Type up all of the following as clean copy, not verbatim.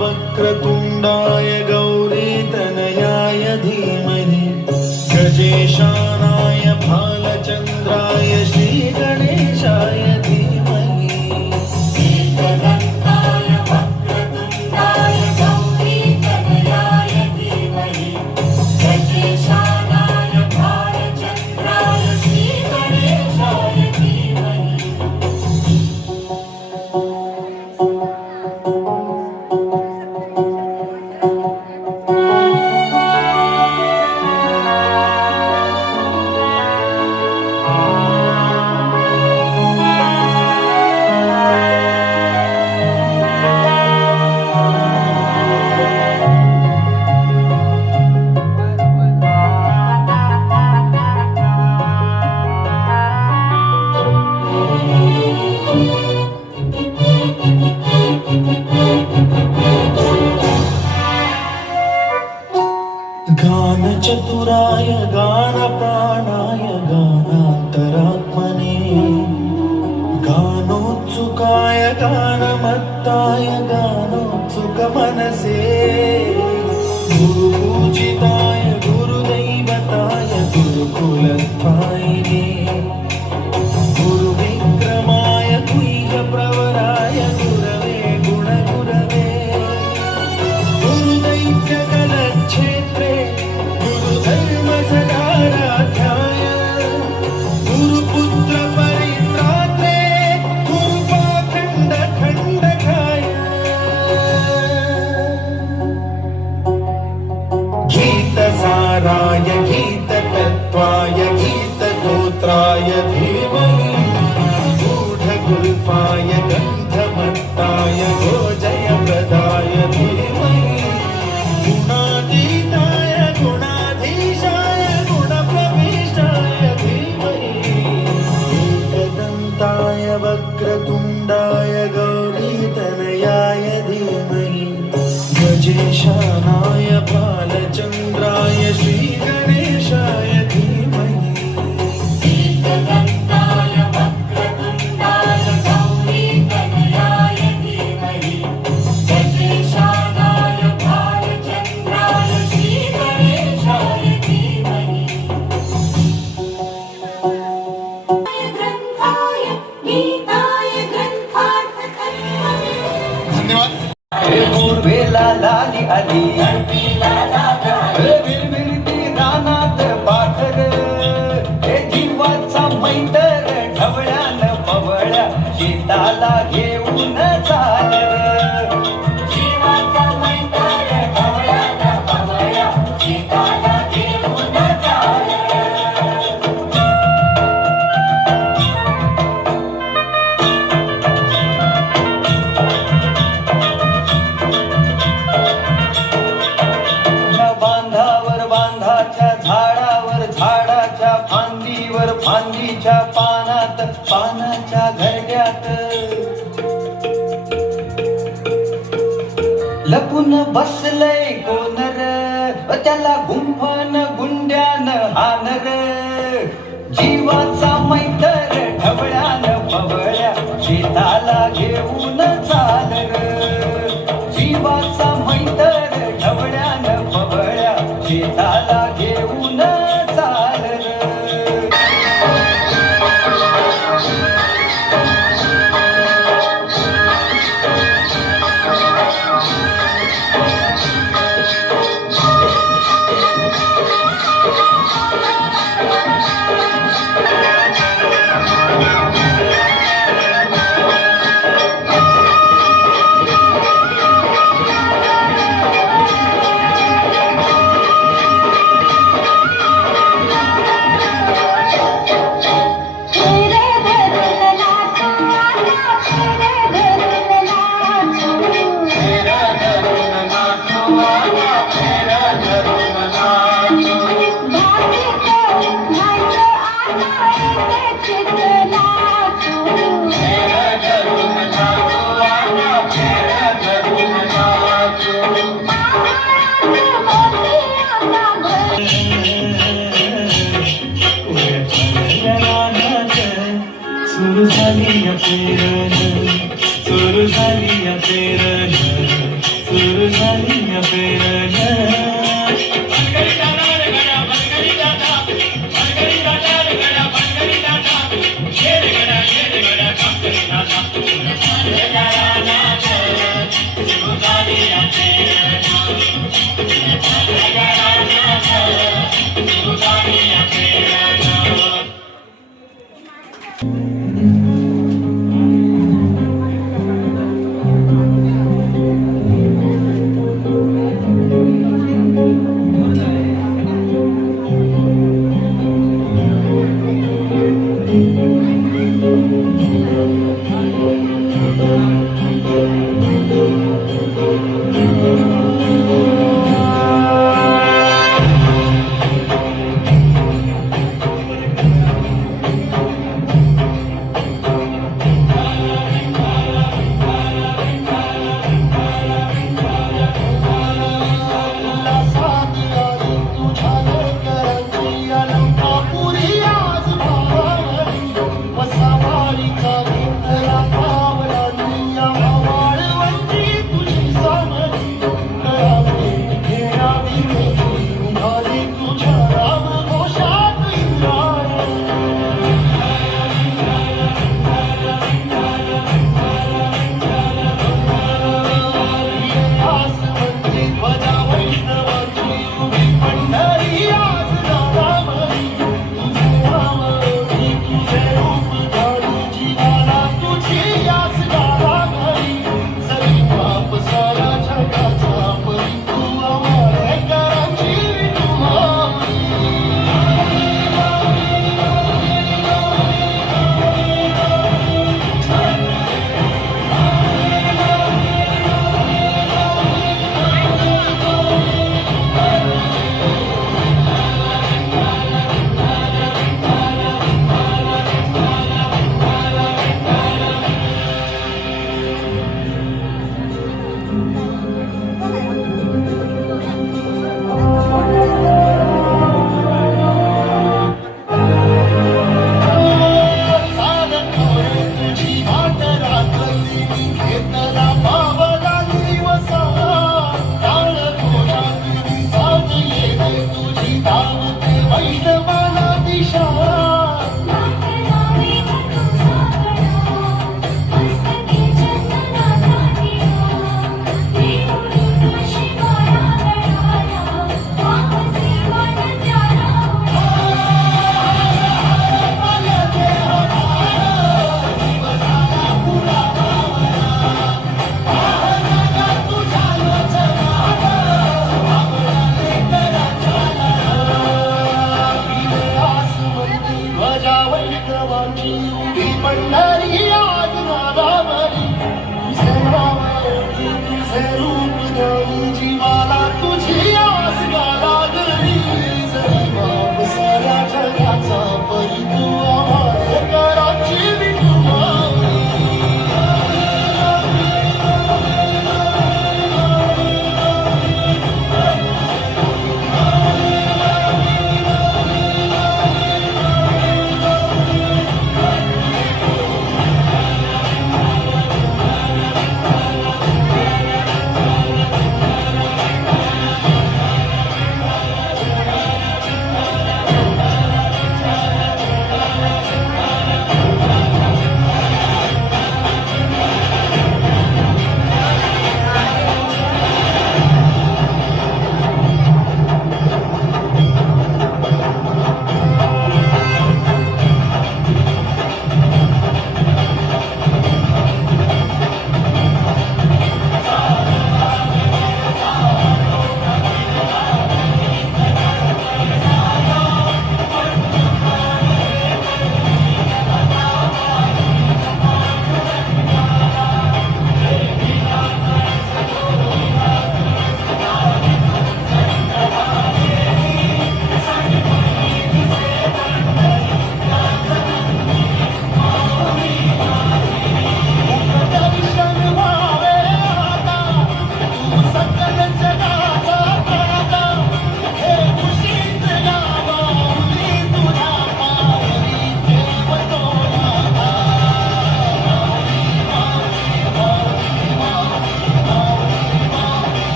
वक्रतुंडाय गौरीतनयाय धीमहि गजेशानाय भालचंद्राय श्रीगणेशाय धीमहि एकदन्ताय वक्रतुंडाय गौरीतनयाय धीमहि गजेशानाय भालचंद्राय श्रीगणेशाय धीमहि। गानचतुराय गानप्राणाय गानान्तरात्मने गानोत्सुकाय गानमत्ताय गानोत्सुकमनसे गुरुपूजिताय गुरुदैवताय गुरुकुलस्थायिने गुरुविक्रमाय गुह्यप्रवराय गुरवे गुणगुरवे गुरुदैत्यगणक्षेत्रे गुरुधर्मसदाराध्याय गुरुपुत्र परित्रात्रे गुरुपाखण्डखण्डकाय गीतसाराय गीततत्त्वाय गीतगोत्राय धीमहि गूढगुल्फाय गन्धमत्ताय गोजयप्रदाय धीमहि गुणातीताय गुणाधीशाय गुणप्रविष्टाय धीमहि एकदन्ताय वक्रतुण्डाय गौरीतनयाय धीमहि गजेशानाय भालचन्द्राय श्रीगणेशाय धीमहि एकदन्ताय वक्रतुण्डाय गौरीतनयाय धीमहि गजेशानाय भालचन्द्राय श्रीगणेशाय धीमहि। ग्रन्थाय गीताय ग्रन्थार्थकर्मणे धन्यवाद। पूर्वेला लाली आली विरविरती रानात पाखर हे जीवाचा मैतर ढवळ्यान पवळ्या शेताला घेऊन चालर लपून बसलय कोनर त्याला गुंफन गुंड्यान हानर जीवाचा मैतर ढवळ्यान पवळ्या शेताला घेऊन चालर जीवाचा मैतर ढवळ्यान पवळ्या शेताला घेऊन चालर सुरू झाली पेरण सुरू झाली पेरण सुरू झाली पेरण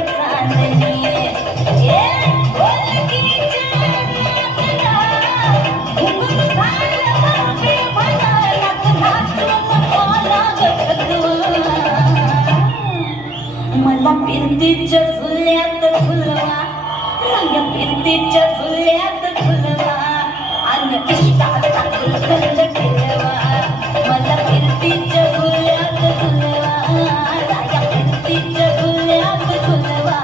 चांदणी ए ढोलकीच्या नादाला घुंगरू झालं बेभान नाच नाचून बोला गगवा मला पिरतीच्या झुल्यात झुलवा रंग पिरतीच्या झुल्यात झुलवा अन इष्टाचा गुलकंद ठेवा मला पिरतीच्या झुल्यात झुलवा राया पिरतीच्या झुल्यात झुलवा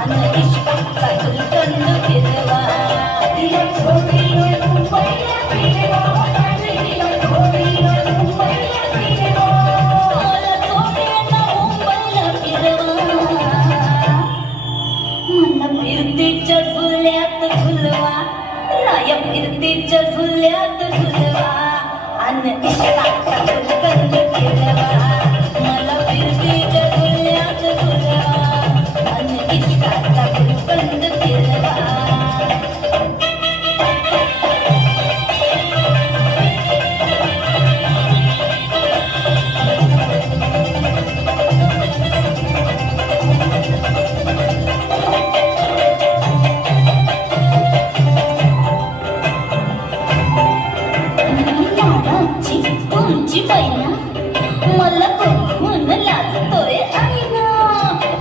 अन इष्टाचा गुलकंद फिरवा तिला झोडीवर मुंबईला फिरवा तिला झोडीवर मुंबईला फिरवा मला झोडीनं मुंबईला फिरवा मला फिरतीच्या झुल्यात झुलवा राया फिरतीच्या झुल्यात झुलवा अन इष्टाचा गुलकंद फिरवा मला फिरतीच्या झुल्यात झुलवा अन इष्टाचा गुलकंद फिरवा लाडाची तुमची बहिणा मला बघून लाजतोय आईना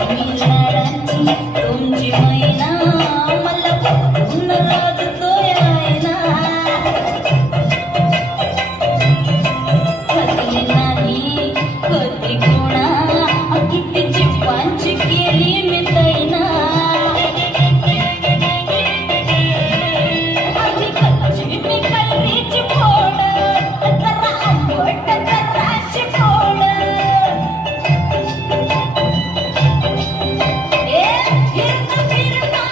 मी लाडाची तुमची बहिणा मला बघून लाजतोय आईना हसले नाही कधी कोणा किती चिपांची केली मी तैना आधी कच्ची मी कैरीची फोड जरा आंबट जराशी फोड ए फिरता फिरता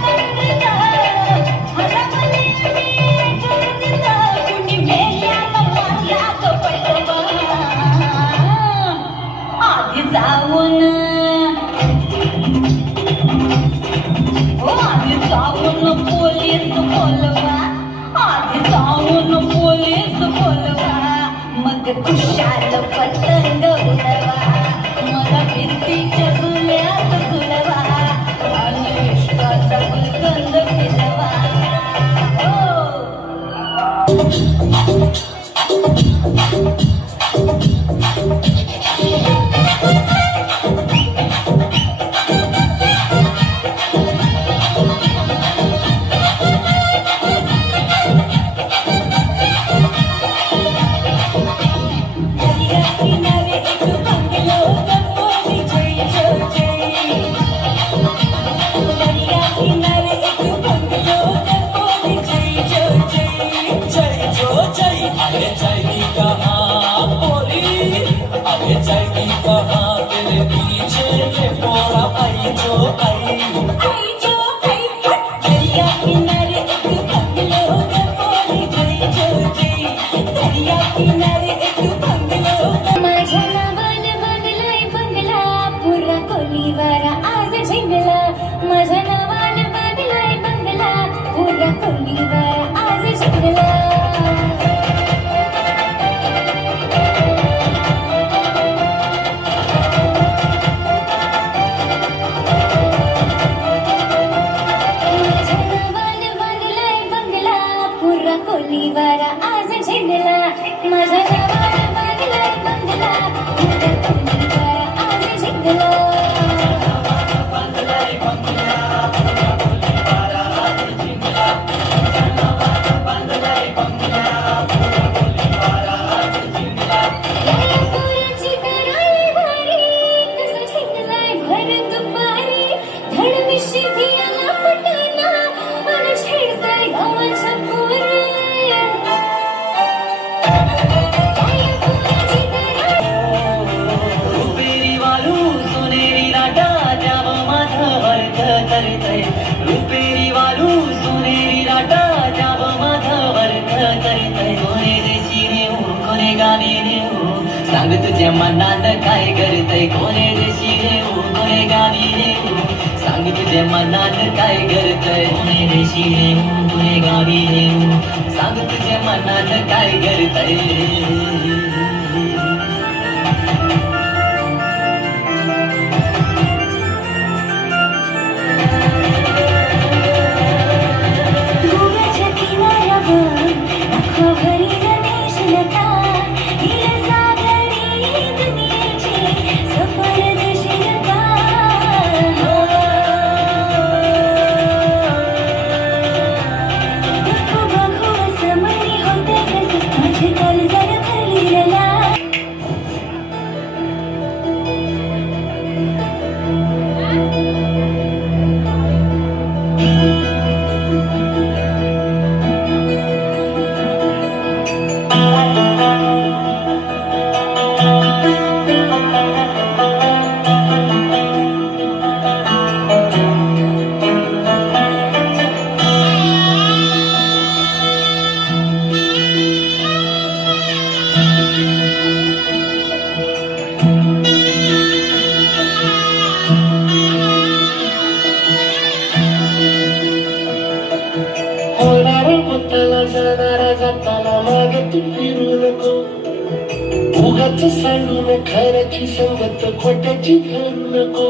करता हरवली मी करता कुणी मेल्याला मारला कपटवा आधी जाऊन आधी जाऊन पोलीस बोलवा आधी जाऊन पोलीस बोलवा मग खुशाल पतंग उडवा मला भिंतीच्या झुल्यात झुलवा आणि इष्टाचा गुलकंद फिरवा दरिया किनारे एक बंगलो गप्पोली जय जय जय दरिया किनारे एक बंगलो गप्पोली जय जय जय जय जो जय अरे जाएगी कहाँ बोली अरे जाएगी कहाँ तेरे पीछे ये पोरा आई जो आई आई जो आई दरिया किनारे एक बंगलो गप्पोली जय जय जय दरिया किनारे एक बंगलो माझ्या नावाने बांधलाय बंगला पुरा कोलीवारा आज झिंगला माझ्या नावाने बांधलाय बंगला पुरा कोलीवारा आज झिंगला माझ्या नावाने बांधलाय बंगला पुरा कोलीवारा आज झिंगला माझ्या नावाने बांधलाय बंगला पुरा कोलीवारा आज झिंगला पोराची करायला भारी कसं झिंगलाय भर दुपारी धड विशी भियाला फटाना मन छेडताय गावाच्या पोरी पोराची रुपेरी वालू सोनेरी लाटा जाव माझं वर्ग करतय रुपेरी वालू सोनेरी लाटा जाव माझं वर्ग करतय कोणे देशी नेऊ कोणे गावी नेऊ सांग तुझ्या मनात काय करतय कोणे देशी नेऊ कोणे गावी नेऊ सांग तुझ्या मनात काय करतय कोणे देशी नेऊ कोणे गावी नेऊ सांग तुझ्या मनात काय करतय तू फिरू नको उगाच सांडून खऱ्याची संगत खोट्याची करू नको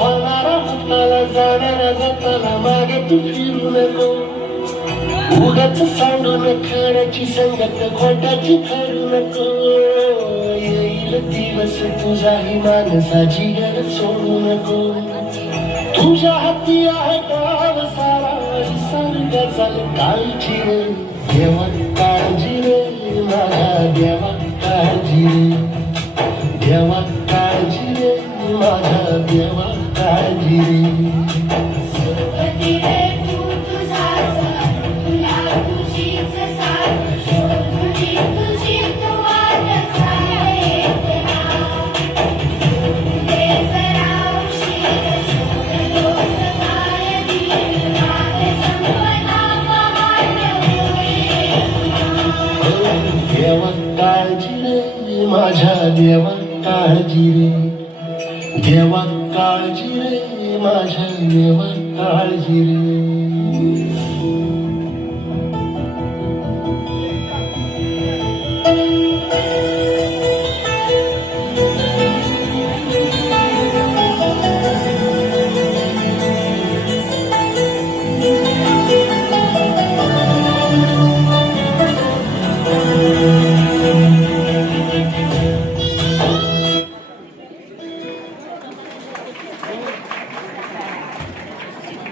होणारा हाताला जाणारा जाताला मागे तू फिरू नको उगाच सांडून खऱ्याची संगत खोट्याची करू नको येईल दिवस तुझाही माणसाची गरज सोडू नको तुझ्या हाती आहे गाव सारा सर्गाचा काळजी रे देवा काळजी रे माझ्या देवा काळजी रे देवा काळजी रे माझ्या देवा काळजी रे सुरुवाती रे तू तुझाच तुला तुझीच साथ शोधुनी तुझी तू वाट चालत दे जरा उशीर शोधलोस काय दिल माझे संपना पहाट देवा काळजी रे माझ्या देवा काळजी रे देवा काळजी रे माझ्या देवा काळजी रे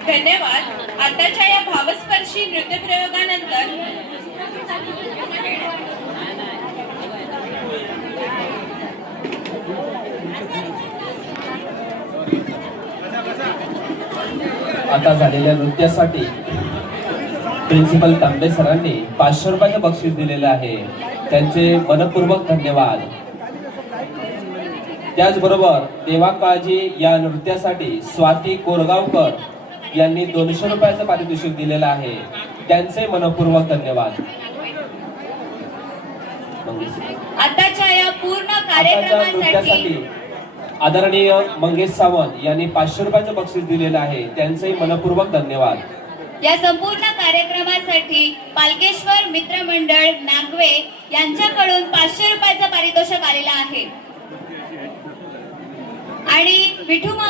धन्यवाद. आताच्या या भावस्पर्शी नृत्यप्रयोगानंतर आता झालेल्या नृत्यासाठी प्रिन्सिपल तांबे सरांनी 500 रुपयाचे बक्षीस दिलेले आहे. त्यांचे मनपूर्वक धन्यवाद. त्याचबरोबर देवा काळजी या नृत्यासाठी स्वाती कोरगावकर यांनी 200 रुपयाचं पारितोषिक दिलेलं आहे. त्यांचे मनपूर्वक धन्यवाद. आताच्या या पूर्ण आताच्या कार्यक्रमासाठी नृत्यासाठी आदरणीय मंगेश सावंत यांनी 500 रुपयाचं बक्षीस दिलेलं आहे. त्यांचे मनपूर्वक धन्यवाद. या संपूर्ण कार्यक्रमासाठी पालकेश्वर मित्रमंडळ नागवे यांच्याकडून 500 रुपयाचं पारितोषिक आलेलं आहे आणि विठोबा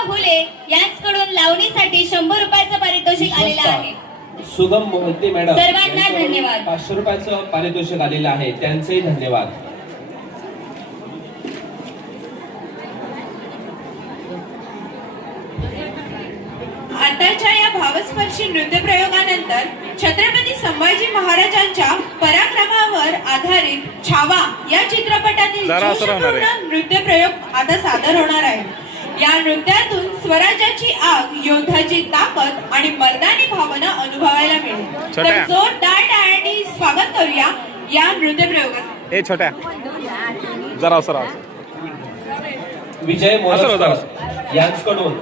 हुले यांच्याकडून लावणीसाठी 100 रुपयाचं पारितोषिक आलेलं आहे. सुगम मोहिते मॅडम सर्वांना धन्यवाद. 500 रुपयाचं पारितोषिक आलेलं आहे. त्यांचेही धन्यवाद. आताच्या या भावस्पर्शी नृत्यप्रयोगानंतर छत्रपती संभाजी महाराजांच्या पराक्रमावर आधारित छावा या चित्रपटातील जोशपूर्ण नृत्यप्रयोग आता सादर होणार आहे. या नृत्यातून स्वराज्याची आग, योद्धाची ताकद आणि मर्दानी भावना अनुभवायला मिळेल. तर जोरदार टाळ्यांनी स्वागत करूया या नृत्यप्रयोगाचं. ए छोट्या जरा सर विजय मोरजकर यांच्याकडून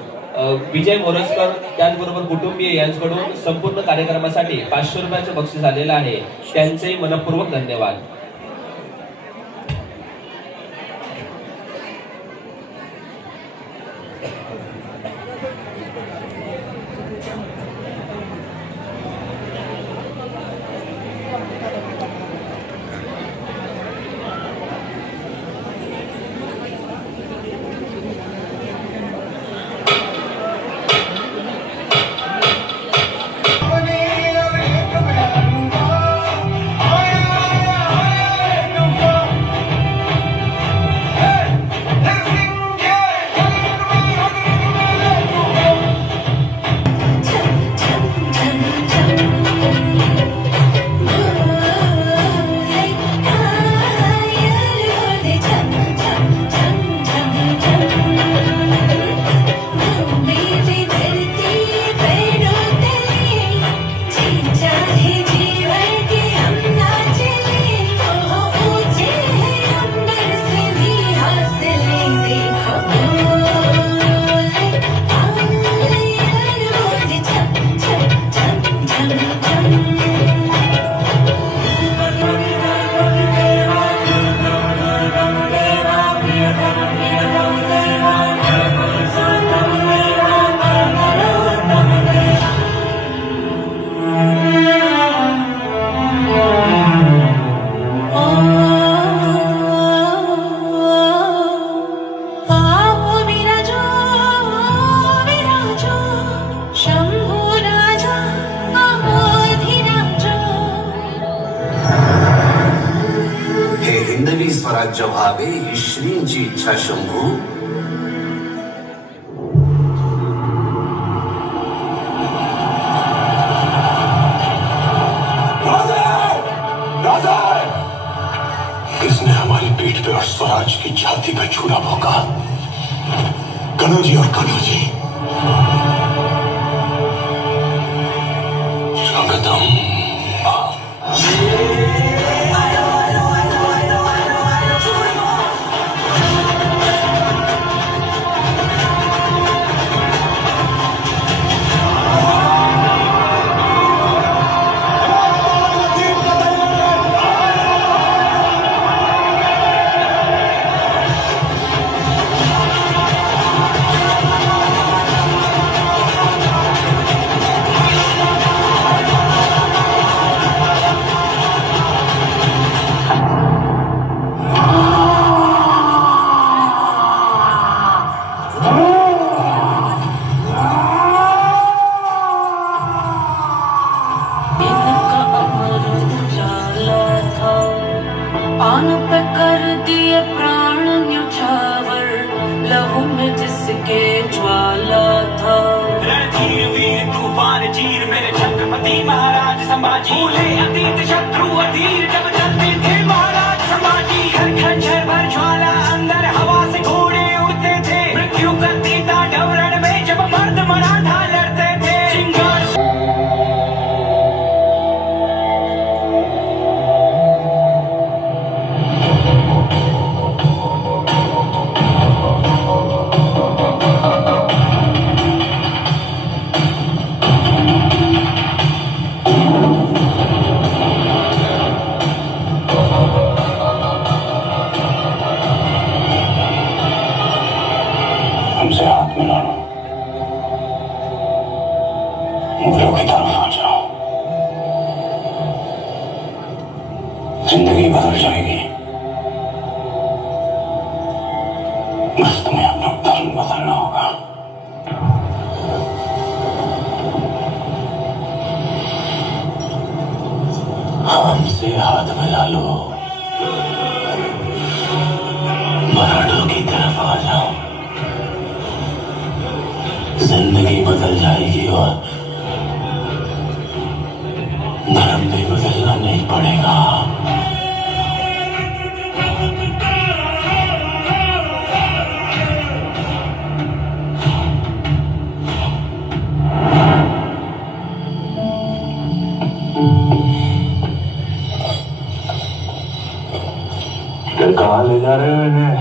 विजय मोरजकर त्याचबरोबर कुटुंबीय यांच्याकडून संपूर्ण कार्यक्रमासाठी 500 रुपयाचं बक्षीस आलेलं आहे. त्यांचे मनपूर्वक धन्यवाद. स्वराज्य व्हावे ही श्रींची इच्छा शंभू. किसने हमारी पीठ पे और स्वराज की छाती पे छुरा भोंका? कन्हू जी और कन्हू जी. स्वागतम. आन पे कर दिए प्राण न्यौछावर, लहू में जिसके ज्वाला था. रणधीर वीर तूफान चीर मेरे छत्रपति महाराज संभाजी. भूले अतीत शत्रु अधीर जब चलते थे महाराज संभाजी. घर खंजर भर ज्वाला अंदर हवा से घोड़े उड़ते थे. मृत्यु करती था ढवरण में जब मर्द मराठा लड़ते थे. चिंगार हमसे हाथ मिला लो, मुगलों की तरफ आ जाओ. जिंदगी बदल जाएगी. बस तुम्हें अपना धर्म बदलना होगा. हमसे हाथ मिला लो, मराठों की तरफ आ जाओ. जिंदगी बदल जाएगी और धर्म भी बदलना नहीं पड़ेगा. कहाँ ले जा रहे हो इन्हें?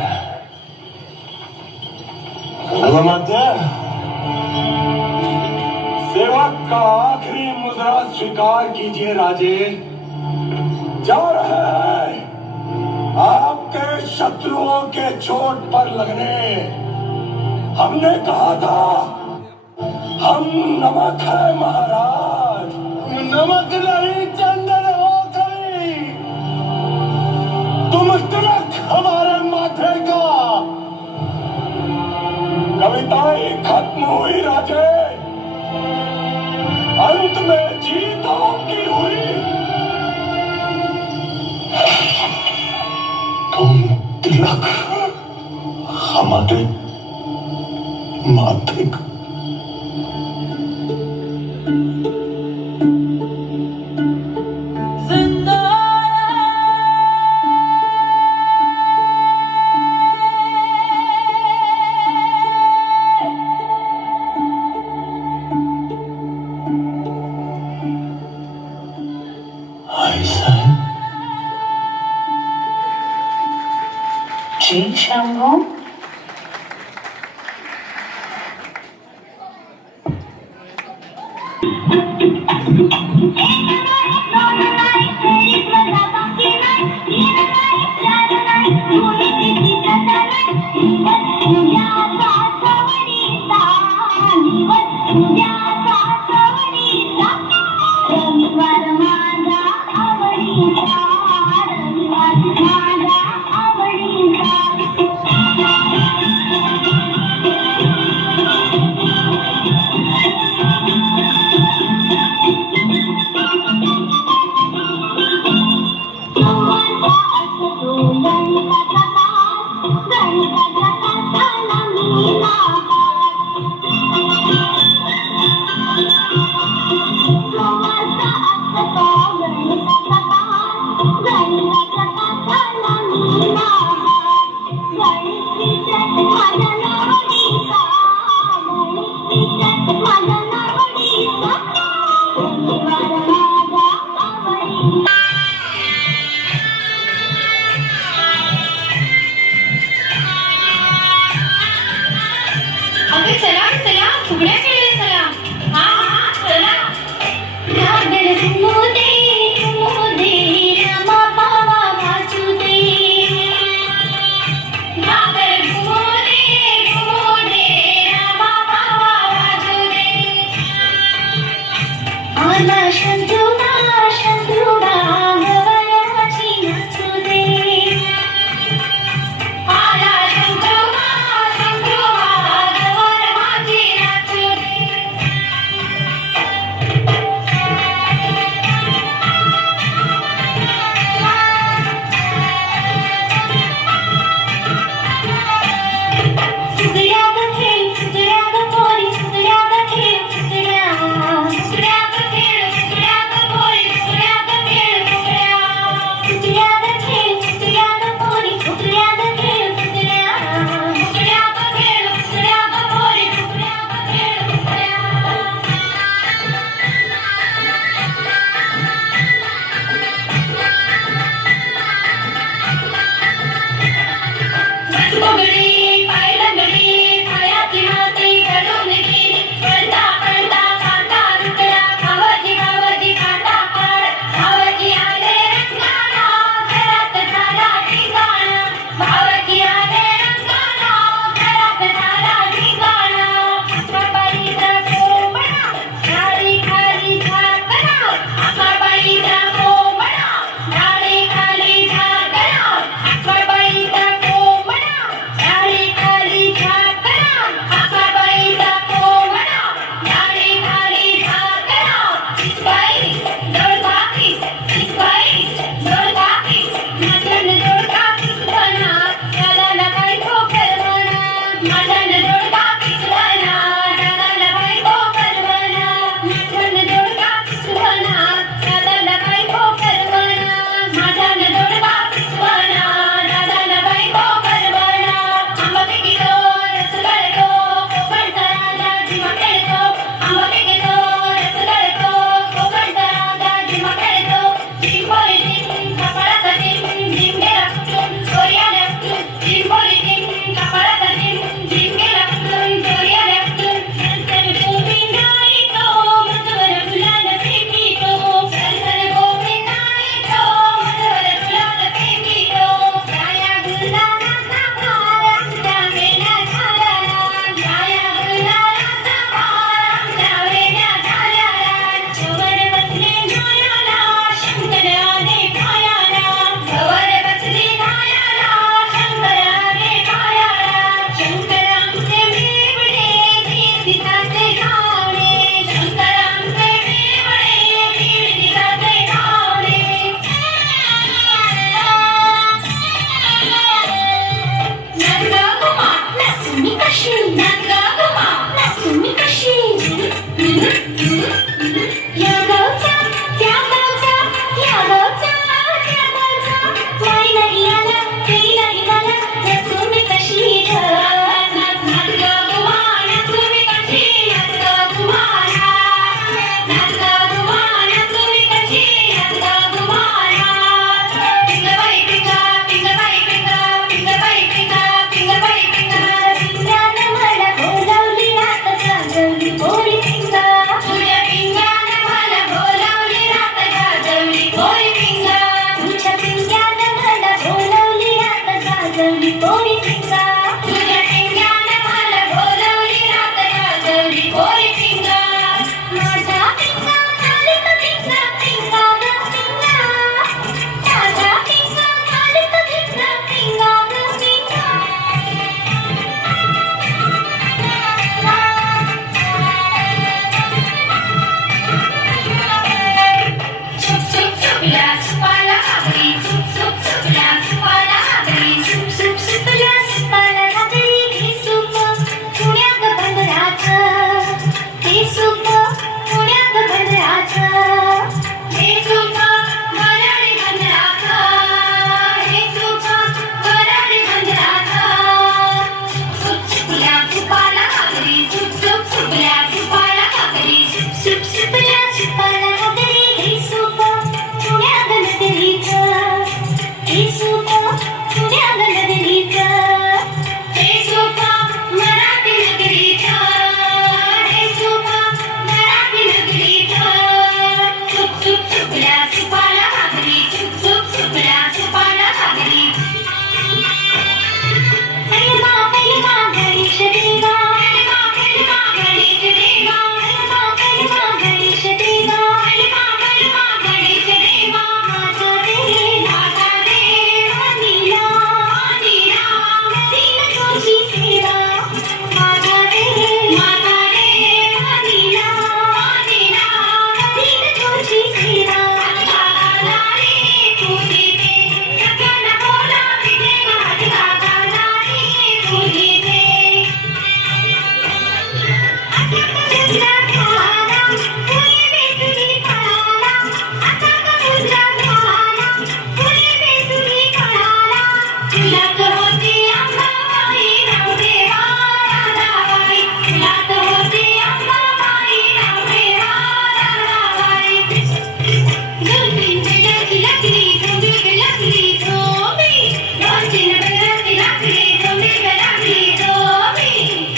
सेवक का आखिरी मुद्रा स्वीकार कीजिए राजे. जा रहे हैं आपके शत्रुओं के चोट पर लगने. हमने कहा था हम नमक है महाराज. नमक नहीं चंदन हो गई. तुम तिलक हमारे माथे का. कविताएं खत्म हुई राजे. अंत में जीत आपकी हुई. तुम तिलक हमारे माथे का. जी शंभू. रविवार माझा आवडीचा. सुपल्या सुपाला भाकरी सुप सुप सुपल्या सुपाला भाकरी सुप सुप सुपल्या सुपाला भाकरी हे सूप पुण्यात बंदराचं हे सूप पुण्यात बंदराचं हे सूप वराडी बंदराचं हे सूप वराडी बंदराचं सुप सुपल्या सुपाला भाकरी सुप सुप सुपल्या सुपाला भाकरी सुप सुप सुपल्या सुपाला भाकरी हे सूप पुण्यात नगरीचं हे सूप पुण्यात नगरीचं हे सूप मराठी नगरीचं हे सूप मराठी नगरीचं सुप सुप सुपल्या सुपाला भाकरी सुप सुप सुपल्या सुपाला भाकरी पहिला गणेश देवा पहिला गणेश देवा पहिला गणेश देवा पहिला गणेश देवा माझा देव नीला नीला दीन तुझी सेवा माझा देव नीला नीला दीन तुझी सेवा गाला रे तुझी दे सगळ्यांना बोला विजय माझा गाला रे तुझी दे आता कबूतरा खाला पुरी बेतुरी खाला आता कबूतरा खाला पुरी बेतुरी खाला फुलात होती अंबाबाई नवदेवा राधाबाई फुलात होती अंबाबाई नवदेवा राधाबाई दोन तीन बेलाची लागली झोंबी बेलाची झोंबी दोन तीन बेलाची लागली झोंबी बेलाची झोंबी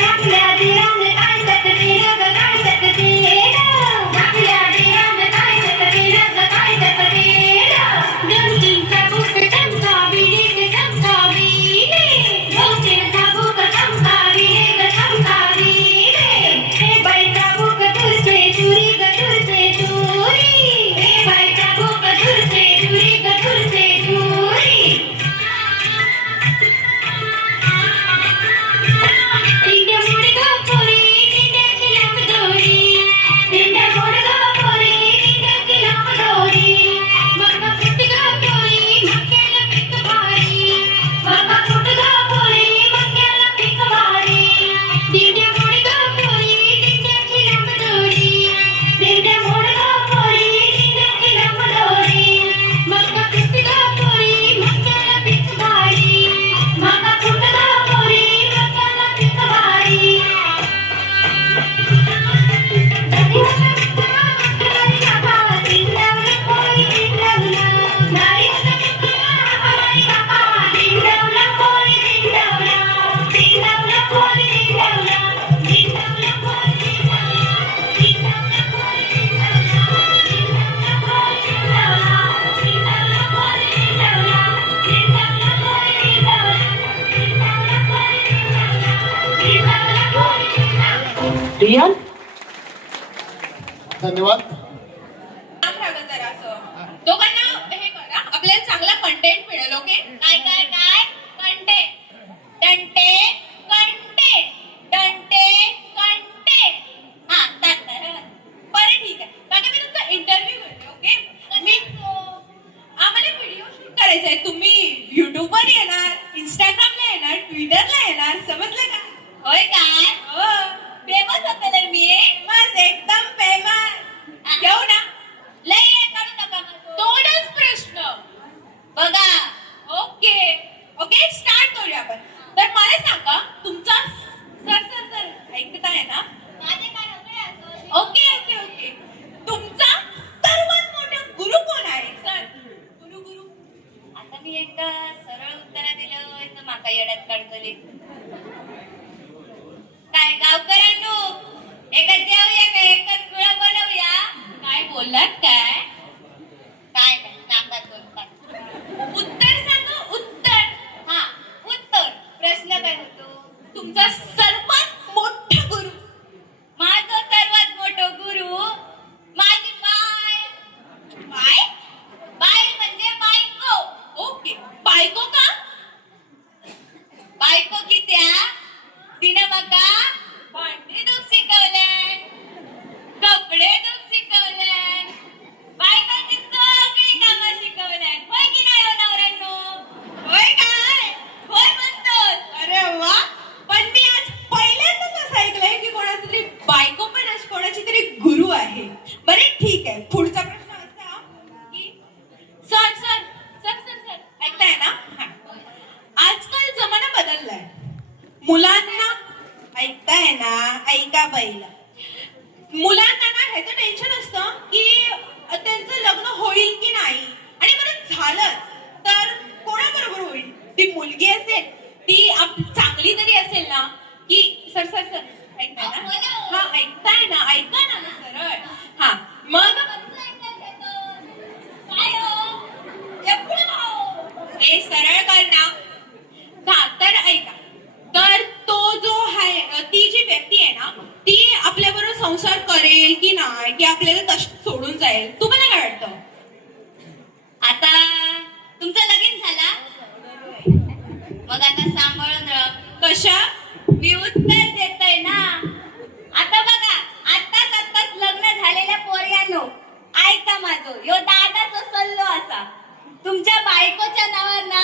आपल्या दिराने काय सकते ग काय सकते आपल्या दिराने काय सकते ग काय सकते दोन तीन चाबूक चमकाविले ग चमकाविले दोन तीन चाबूक चमकाविले ग चमकाविले हे बाई चाबूक तुझे चुरी ग तुझे चुरी हे बाई चाबूक तुझे चुरी ग तुझे चुरी दिंड्या मोडगा पोरी दिंड्याची लांब दोरी दिंड्या मोडगा पोरी दिंड्याची लांब दोरी मका फुटगा पोरी मक्याला पीक भारी मका फुटगा पोरी मक्याला पीक भारी दिंड्या मोडगा पोरी दिंड्याची लांब दोरी दिंड्या मोडगा पोरी दिंड्याची लांब दोरी मका फुटगा पोरी मक्याला पीक भारी मका फुटगा पोरी मक्याला पीक भारी रियान धन्यवाद. काम राहावं जरासं. दोघांना हे करा आपल्याला चांगला कंटेंट मिळेल. ओके काय काय काय कंटेंट टंटे कंटे टंटे कंटे हा बरं ठीक आहे. काका मी तुमचा इंटरव्ह्यू घेते. ओके मी आम्हाला व्हिडिओ शूट करायचा आहे. तुम्ही युट्यूबवर येणार इंस्टाग्रामला येणार ट्विटरला येणार समजलं का? होय काय हो फेमस होतं ना मी मस्त एकदम फेमस घेऊ ना लय काढू नका तोडच प्रश्न बघा. ओके ओके स्टार्ट करूया आपण. तर मला सांगा तुमचा सर सर सर ऐकताय ना माझे काय ओके ओके ओके तुमचा सर्वात मोठा गुरु कोण आहे? सर गुरु गुरु आता मी एकदा सरळ उत्तर दिलं तर माका येड्यात काढतले काय गावकऱ्यांनो एकच जेवूया का एकच वेळ बनवूया काय बोललात काय काय नाही नाकात बोलतात. उत्तर सांगा उत्तर. हा उत्तर प्रश्न काय होतो? तुमचा सर्वात मोठा गुरु. माझा सर्वात मोठा गुरु माझी बाय. बाय बाय म्हणजे बायको. ओके बायको का? बायको कित्या तिनं मका भांडी धुवून शिकवले कपडे धुवून शिकवले बघा पहिलं, मुलांना ना ह्याचं टेन्शन असतं की त्यांचं लग्न होईल की नाही, आणि बरं झालंच तर कोणाबरोबर होईल. ती मुलगी असेल ती चांगली तरी असेल ना, की सर सर सर ऐकताय ना, हा ऐकताय ना, ऐका ना सरळ. हा मग हे सरळ कर ना. हा तर ऐका, तर तो जो आहे, ती जी व्यक्ती आहे ना, ती आपल्या बरोबर संसार करेल की नाही, की आपल्याला तशी सोडून जाईल. तुम्हाला काय वाटतं? आता तुमचं लगीन झाला, मग आता सांभाळून राहा. कशा? मी उत्तर देतोय ना. आता बघा, आत्ताच लग्न झालेल्या पोरग्यानो, ऐका माझं, यो दादाचा सल्लो असा, तुमच्या बायकोच्या नावावर ना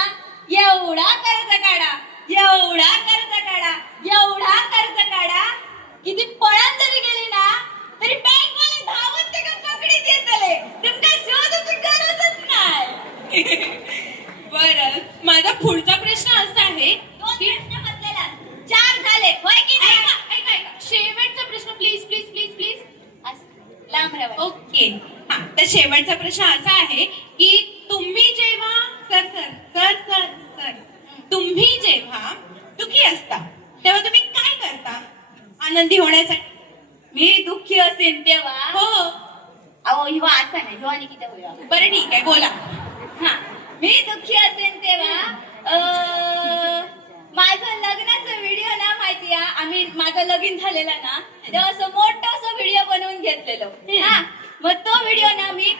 एवढा कर्ज काढा, एवढा कर्ज काढा, एवढा कर्ज काढा, की ती पळून जरी गेली ना तरी बँकवाले धावून ते पकडीत येतले. तुमका शोधायची गरजच नाही. बरं, माझा पुढचा प्रश्न असा आहे दोन प्रश्न बदलेला, 4 झाले, होय की नाही? ऐका ऐका ऐका, शेवटचा प्रश्न प्लीज प्लीज प्लीज प्लीज. लांब राहा. ओके, हा तर शेवटचा प्रश्न असा आहे की तुम्ही जेव्हा sir sir sir sir sir तुम्ही जेव्हा दुखी असता तेव्हा तुम्ही काय करता आनंदी होण्यासाठी? मी दुःखी असेल तेव्हा, हो, अहो ह्यो असा नाही, ह्यो आणि किती होईल. बरं ठीक आहे, बोला. हा, मी दुःखी असेल तेव्हा माझं लग्नाचं व्हिडिओ ना माहिती आहे, आम्ही माझं लगीन झालेलं ना तेव्हा असं मोठं असं व्हिडिओ बनवून घेतलेलं. हा, मग तो व्हिडिओ ना मी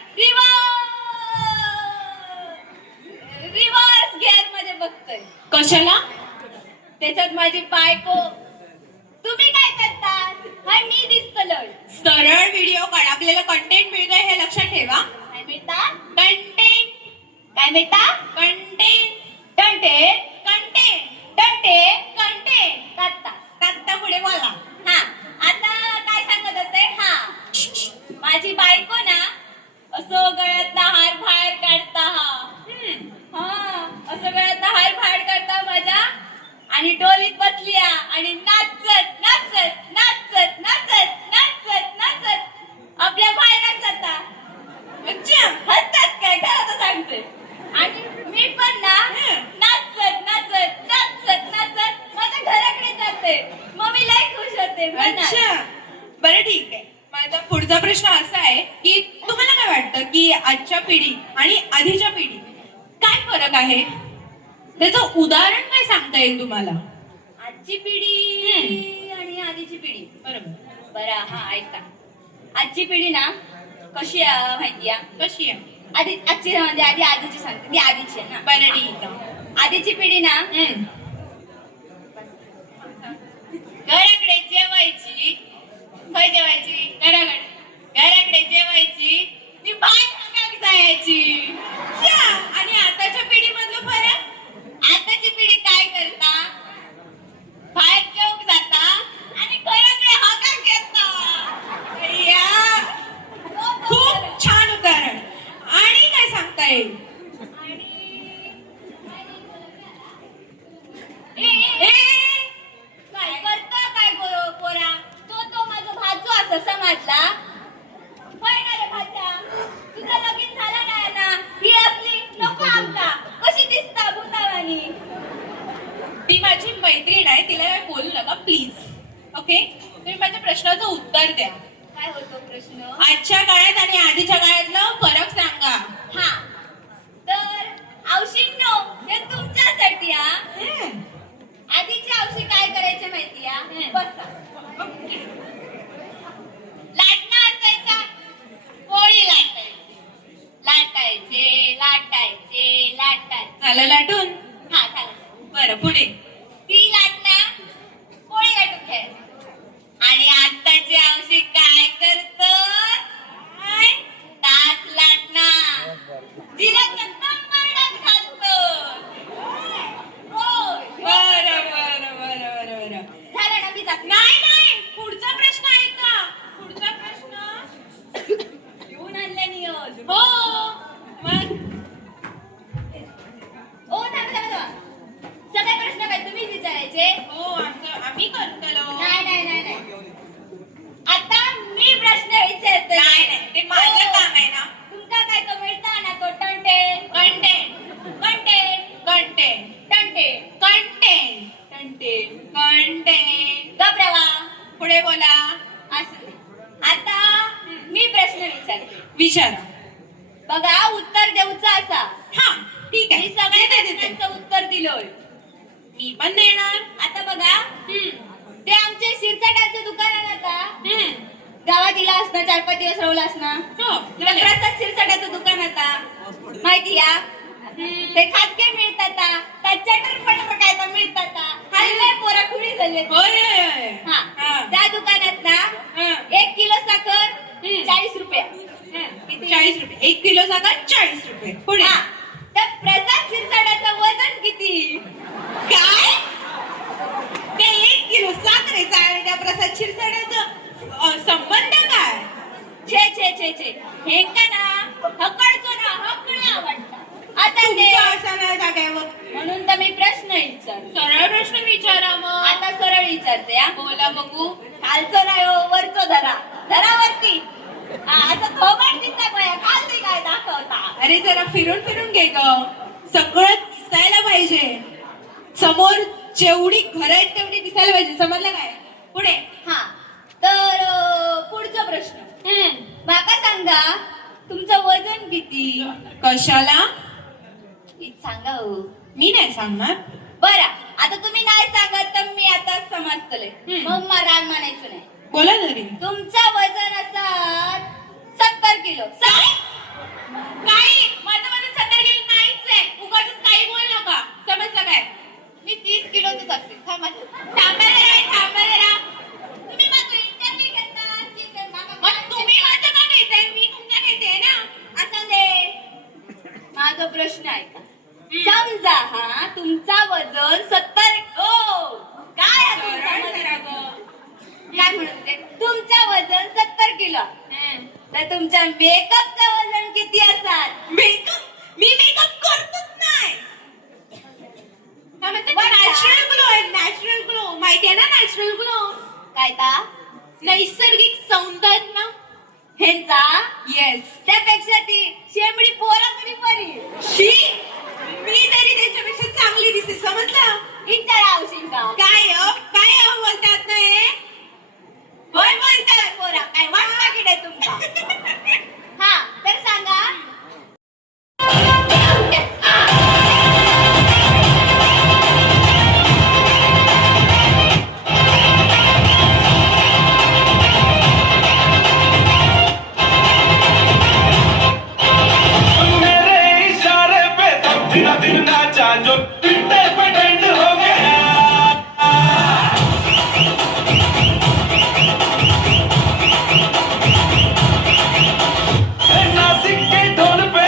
रिव्हर्स गिअर मध्ये बघतोय. कशाला? त्याच्यात माझी बायको, तुम्ही काय करता, हाय मी दिसतलोय. सरळ व्हिडिओ काढ, आपल्याला कंटेंट मिळतंय हे लक्षात ठेवा. काय मिळता? कंटेंट. काय मिळता? कंटेंट. टंटे कंटेंट. टंटे कंटेंट. काढता. आता पुढे बोला. हा, आता काय सांगत होते. हा, माझी बायको ना असं गळ्यातला हार बाहेर काढता. हा, असं गळ्यातला हार बाहेर काढता माझ्या, आणि डोलीत बसली आणि नाचत नाचत नाचत नाचत नाचत नाचत आपल्या बाहेर जाता. अच्छा, हसतात काय, खरं सांगते. आणि मी पण ना नाचत नाचत नाचत नाचत माझ्या घराकडे जाते. मग मी लय खुश होते. अच्छा, बरं ठीक आहे. माझा पुढचा प्रश्न असा आहे की तुम्हाला काय वाटतं की आजच्या पिढी आणि आधीच्या पिढी काय फरक आहे? त्याचं उदाहरण काय सांगता येईल तुम्हाला? आजची पिढी आणि आधीची पिढी, बरोबर. बरं हा ऐका, आजची पिढी ना कशी आहे माहिती आहे? कशी आहे? आजची म्हणजे आधीची सांगते, ती आधीची आहे ना. बरं ठीक आहे. आधीची पिढी ना घराकडे जेवायची, काय जेवायची, घराकडे जेवायची, ती बाहेर जायची. आणि आताच्या पिढी मधलं फरक? आताची पिढी काय करता, बाहेर जेवून जाता आणि घराकडे हातात घेता. खूप छान उदाहरण. आणि काय सांगता येईल? काय करता काय पोरा, तो माझा भाजू असं समजला. होय ना रे भाच्या, तुझं लगीन झालं नाही ना, ही असली नको आमका, कशी दिसता भूतावानी. ती माझी मैत्रीण आहे, तिला काय बोलू नका प्लीज. ओके, तुम्ही माझ्या प्रश्नाचं उत्तर द्या. काय होतो प्रश्न? आजच्या काळात आणि आधीच्या काळातलं फरक सांगा. हा, तर औषींनो हे तुमच्यासाठी. आधीची औषधी काय करायचे माहितीये? बसा. लाटणं असायचा, पोळी लाटायचे लाटायचे लाटायचे. झालं लाटून? हा झालं. बरं, पुढे. ती लाटणं पोळी लाटून घ्यायची. आणि आत्ताची औषधी काय करतात? ताट लाटणार, तिला कंबरडात घालतं. बरं बरं बरं बरं बरं. झालं ना, मी जाते. नाही, पुढचा प्रश्न ऐका. पुढचा प्रश्न घेऊन आणले नियोज. हो, मग ओ थांबा. सगळे प्रश्न काय आहे मी सगळ्या प्रश्नांचं उत्तर दिलोय. मी पण देणार. आता बघा ते आमचे शिरसाटाचं दुकान आहे आता गावात इला असणार 4-5 दिवस राहुला असणार. हो, प्रसाद शिरसाटाचं दुकान आता माहिती या ते खाजगे मिळतात चटर पटर काय तर मिळतात हल्ले पोरा खुडी झाले. होय. हा त्या दुकानात ना 1 किलो साखर 40 रुपये. किती? 40 रुपये. 1 किलो साखर 40 रुपये. पुढे हा. त्या प्रसाद शिरसाटाचं वजन किती? काय ते 1 किलो साखरेचा आणि त्या प्रसाद शिरसाड्याचं संबंध काय? छे छे छे छे हे का ना हकडचो ना हकडला आवडतं आता ते तुमचं असं नाही जाग्यावर. म्हणून तर मी प्रश्न विचारतो. सरळ प्रश्न विचारा मग. आता सरळ विचारते हा. बोला बघू. खालचो नाही हो वरचो धरा धरावरती असं थोबाड दिसता खालती काय दाखवता. अरे जरा फिरून फिरून घे ग. सगळं दिसायला पाहिजे. समोर जेवढी घर आहेत तेवढी दिसायला पाहिजे. समजलं काय? पुढे. हा तर पुढचा प्रश्न माका सांगा तुमचं वजन किती? कशाला? सांगा हो. मी नाही सांगणार. बरं आता तुम्ही नाही सांगत तर मी आता समजतले मग मला राग मानायचं नाही. बोला तरी. तुमचं वजन असं 70 किलो. नाही माझं वजन 70 किलो नाहीच आहे. उगाच काही बोल नका. समजलं काय? मी 30 किलोच असते. थांबा जरा. तुम्ही माझं इंटरव्ह्यू घेता की काय मग तुम्ही माझं का घेताय? मी तुमचं घेते ना. आता दे माझा प्रश्न आहे का समजा हा तुमचा वजन 70 काय आहे तुमचं वजन? काय म्हणत होते तुमचं वजन 70 किलो तर तुमच्या मेकअपचं वजन किती असाल? मी मेकअप करतच नाही. नॅचरल ग्लो आहे. नॅचरल ग्लो माहिती आहे ना? नॅचरल ग्लो काय ता नैसर्गिक सौंदर्य ना. ह्यांचा येस. त्यापेक्षा ती शेंबडी पोरा तरी बरी शी मी तरी त्याच्यापेक्षा चांगली दिसते. समजलं? विचारा आवशील का काय बोलतात ना हे? होय बोलतात पोरा काय वाटतं की नाही तुमचा? हा तर सांगा मेरे इशारे पे तब दिन नाचा जो ट्विटर पे ट्रेंड हो गया. नासिक के ढोल पे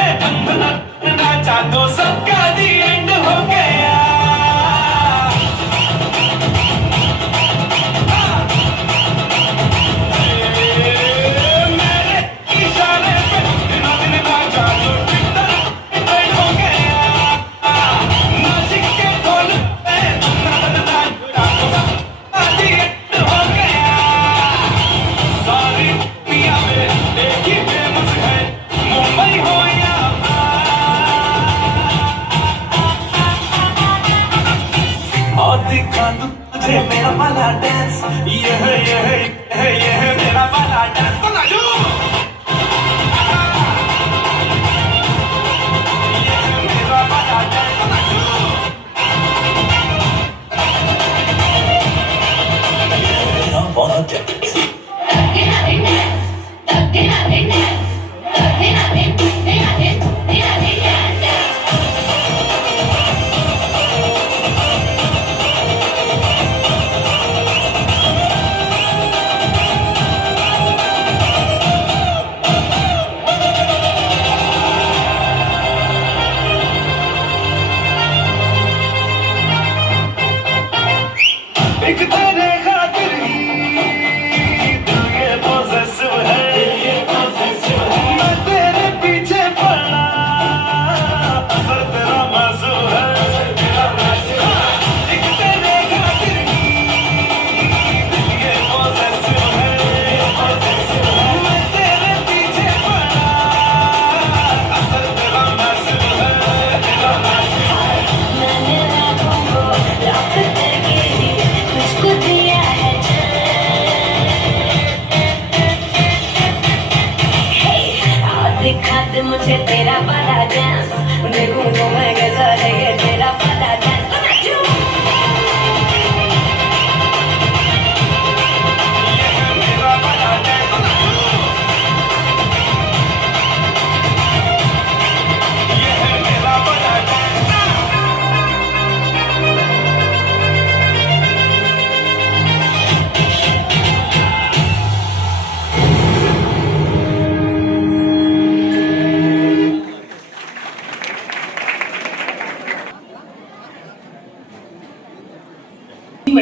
नाचा तो सबका दी एंड हो गया. मेरे इशारे पे दिन नाचा जो ट्विटर पे ट्रेंड हो गया. नासिक के ढोल पे नाचा तो सबका दी एंड हो गया. सारी दुनिया में एक ही फेमस है मुंबई हो या और दिखा दूं तुझे मेरा वाला डांस. यह मेरा वाला डांस. तो नाचो. यह मेरा वाला डांस. तो नाचो. यह मेरा वाला डांस.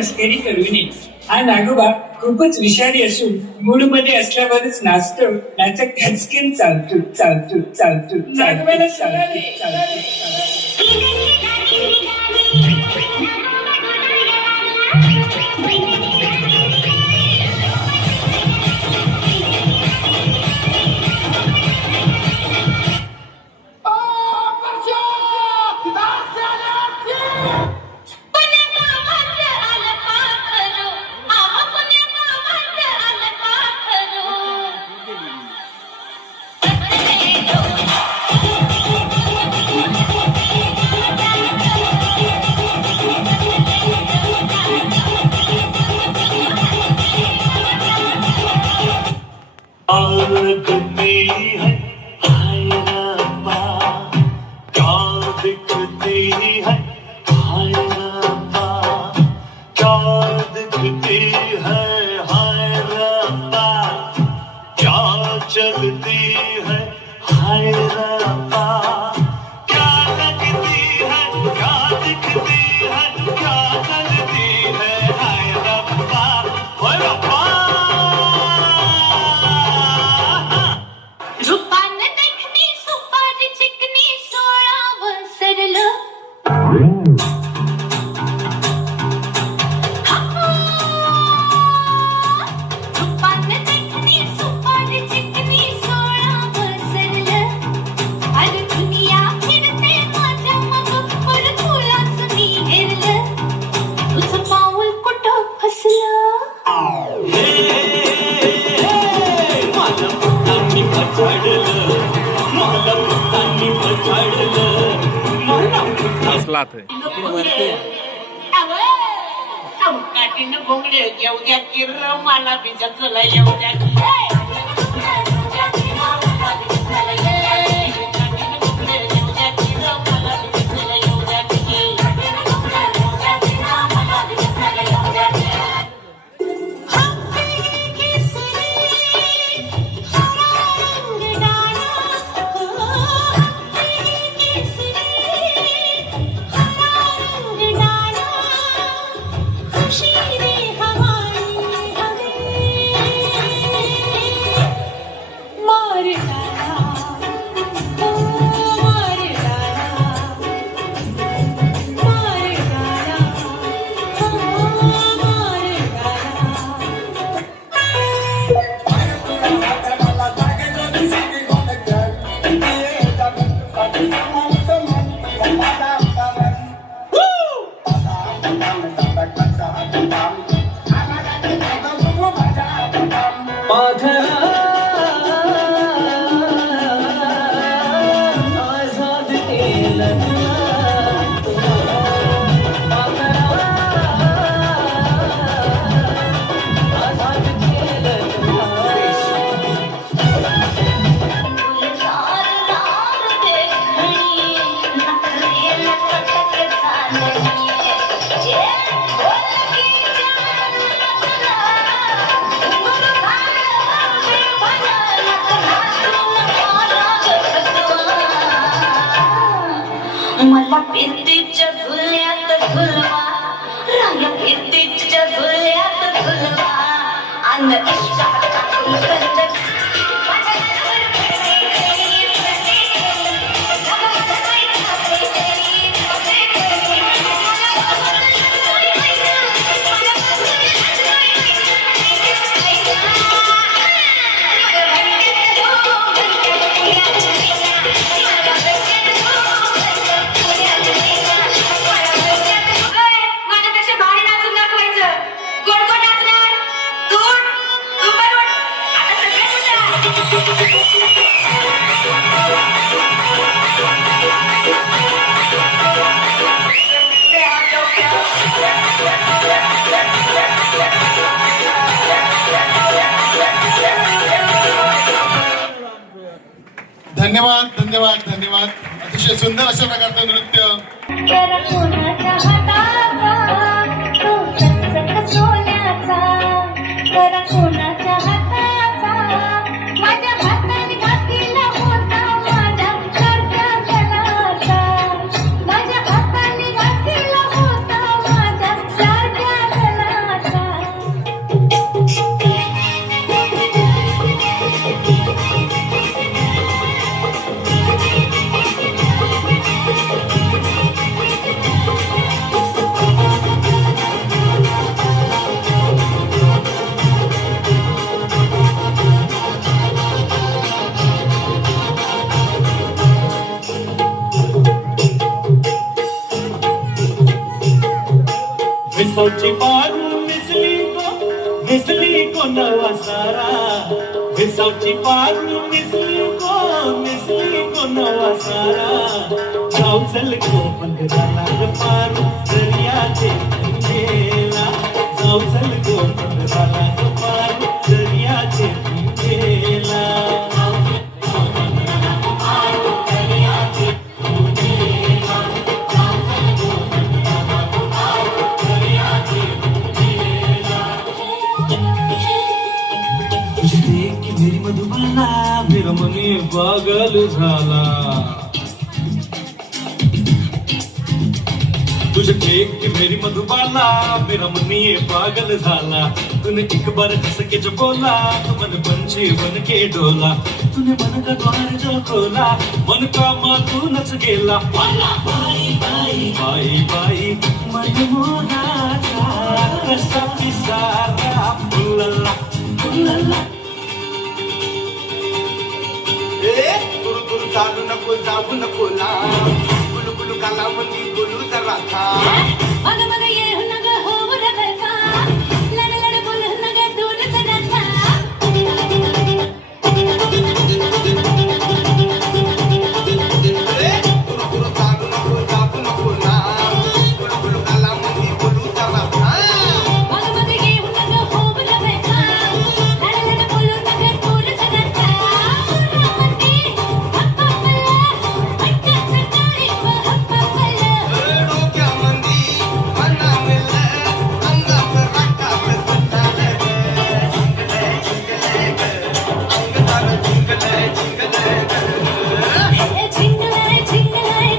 मस्करी करू नये. हा नागोबा खूपच विषारी असून मूडमध्ये असल्यावरच नाचतो, नाचा खचकेन चालतो चालतो चालतो नागोबाला चालतो चालतो. दिखती है हाय रब्बा, क्या दिखती है हाय रब्बा, क्या दिखती है हाय रब्बा, क्या चलती है हाय रब्बा, क्या लगती है क्या दिखती है क्या चलती है हाय रब्बा, हाय रब्बा. रूपान देखणी सुपारी चिकनी 16 सरलं रूपान देखणी सुपारी चिकनी 16 सरलं आणि दुनिया फिरते माझ्या मग पर तुलाच मी हेरलं तुझं पाऊल कुठं फसलं हसलात है काठीनं घोंगडे येऊ द्या किर मला भिजत तुला येऊ द्या मला फिरतीच्या झुल्यात झुलवा रांग फिरतीच्या झुल्यात झुलवा अन इष्टाचा फुलकंद माझ्यापेक्षा भारी नाचून दाखवायचं. कोण कोण नाचणार? तू तू पण उठ. आता सगळे धन्यवाद धन्यवाद धन्यवाद. अतिशय सुंदर अशा प्रकारचं नृत्य. जरा कोणाच्या हाताचा तो चकचक सोन्याचा जरा कोणाच्या हाताचा माझ्या हाताने घातलेला होता माझ्या सारख्या जनाचा माझ्या हाताने घातलेला होता माझ्या सारख्या जनाचा विसावची पारू निसली को नवा सारा विसावची पारू निसली को नवा सारा जाऊ चल को पंधराला पारू दर्याचे गेला जाऊ चल को पंधराला पारू दर्याचे गेला मेरी मधुबाला मेरा मनी पागल झाला तुझे देख के मेरी मधुबाला मेरा मनी पागल झाला तूने एक बार हंस के जो बोला तो मन पंछी बन के डोला तूने मन का द्वार जो खोला मन का मातूनच गेला बाई बाई बाई बाई मन मोहाचा कसा पिसारा फुलला फुलला दूर दूर चालू नको जाऊ नको ना गुलू गुलू काला मंदी गुलू जरा था मग मग ये नग होऊ रगता लड लड बोल नग दूर चढता दूर दूर चालू नको जाऊ नको ना गुलू गुलू काला मंदी गुलू जरा था मग मग ये नग होऊ रगता लड लड बोल नग दूर चढता रामती हप्पा पल्ला सकाळी हप्पा पल्ला डोक्या मंदी मना मिल अंगात राखात सताले अंगात झिंगलाय झिंगलाय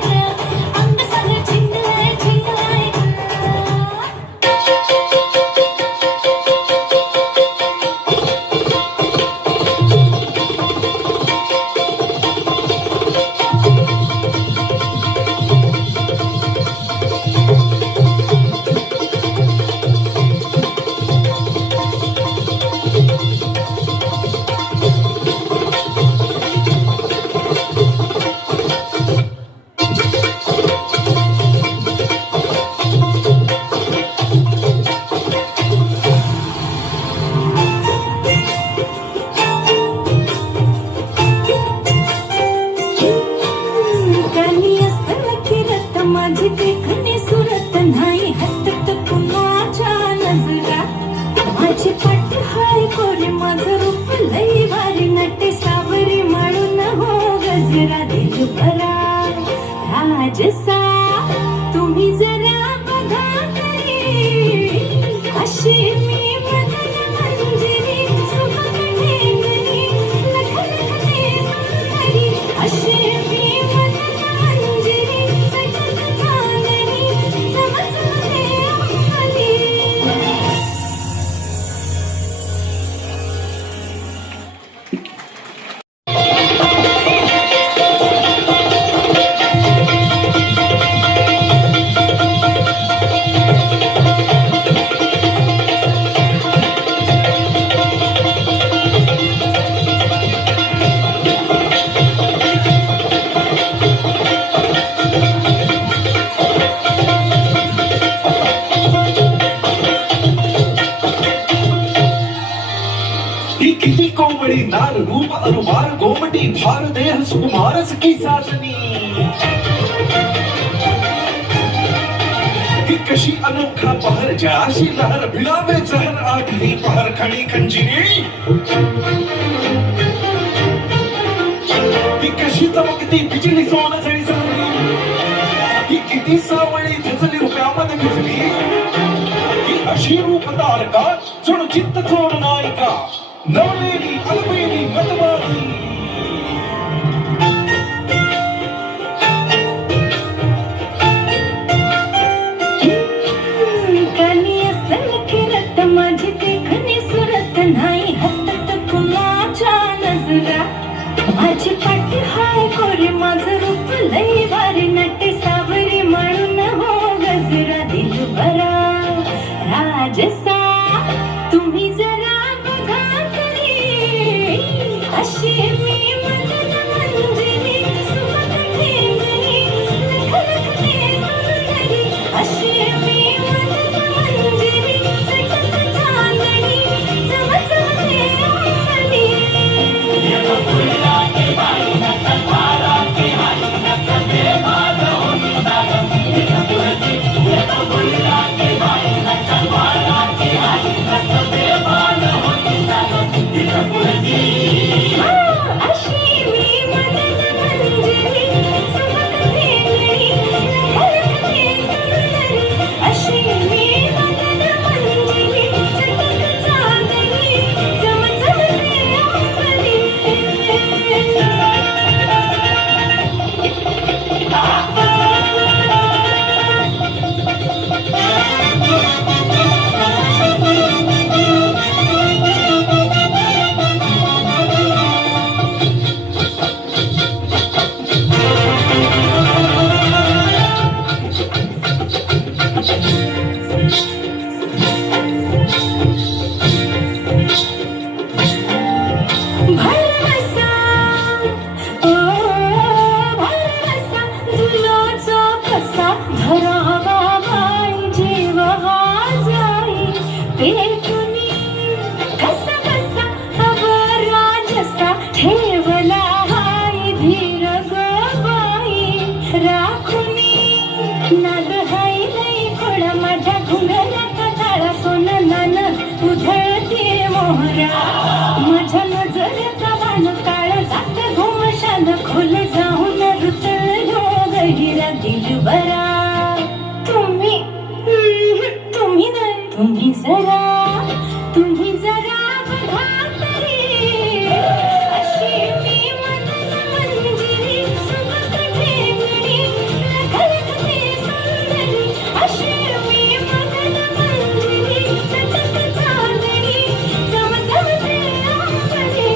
अंग सगळं झिंगलाय झिंगलाय कानिया सलकिरत माझी देखणे सुरत नाही हत्तत कुणाच्या नजरा माझी पाठ हाय कोरी माझं रूप लई भारी नटे सावरी माळून हो गजरा दिल भरा राजसा तुम्ही जरा बघा तरी अशी मी मदन मंजिरी सुखकणे गणी लखलखने सुंदरी अशी मी मदन मंजिरी सजन चांदणी समजले अंगणी ही किती कोमळी नार रूप अनुभार गोमटी भार देह सुकुमारस की साजनी ही कशी अनोखा पहर जयाशी लहर भिलावे जहर आखरी पहर खणी खंजिरी ही कशी चमकती बिजली सोन जळी जळली ही किती सावळी धजली रुपयामध्ये भिजली ही अशी रूप तारका जणू चित्त चोर नायिका नवलेली अलबेली मतवाली कानिया सलकिरत माझी देखणे सुरत नाही हत्तत कुणाच्या नजरा माझी पाठ हाय कोरी माझं रूप लई भारी नटे सावरी माळून हो गजरा दिल भरा राजसा तुम्ही जरा बघा तरी अशी मी धरावा बाई जीव हा जाई पेटुनी कसा कसा अबरा जसा ठेवला हाय धीर ग बाई राखुनी नाद हाय लई खोडा माझ्या घुंगराचा जाळा सोननान उधळते मोहरा माझ्या नजरेचा बाण काळ जात घुमशान खोल जाऊन रुतळलो गहिरा दिलबरा तुम्ही नाही तुम्ही जरा बघा तरी अशी मी मदन मंजिरी सुबक ठेवणी लखलखते सुंदरी अशी मी मदन मंजिरी चटक चांदणी चमचमते अंबरी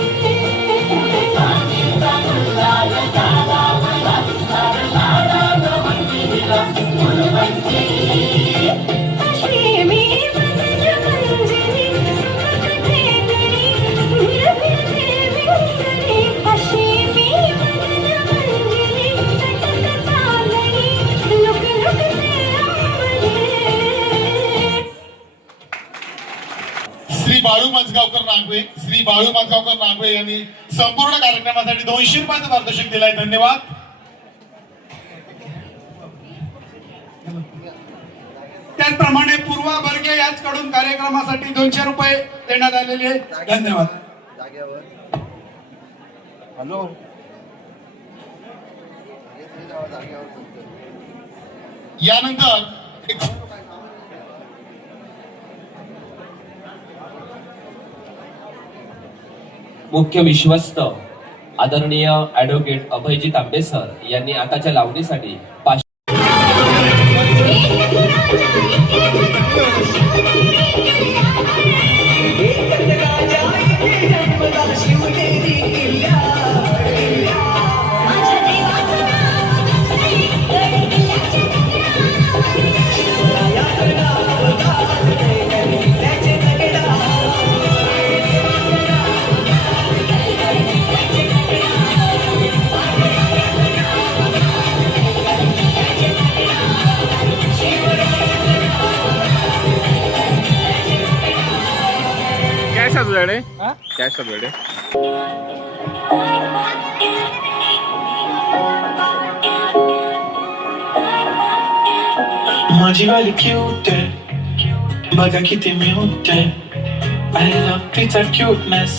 अशी मी मदन मंजिरी सुबक ठेवणी भिरभिरते विंगरी अशी मी मदन मंजिरी चटक चांदणी लुकलुकते अंबरी श्री बाळू माझगावकर नागवे यांनी संपूर्ण कार्यक्रमासाठी 200 रुपयाचं पारितोषिक दिलंय. धन्यवाद. त्याचप्रमाणे पूर्वा बर्गे यांच्याकडून कार्यक्रमासाठी 200 रुपये देण्यात आलेले आहेत. धन्यवाद. यानंतर मुख्य विश्वस्त आदरणीय ॲडव्होकेट अभयजी तांबे सर यांनी आताच्या लावणीसाठी 500 कॅश आहे तुझ्याकडे? कॅश आहे तुझ्याकडे? माझी वाली क्यूट आहे बघा किती म्यूट आहे आय लव्ह तिचा क्यूटनेस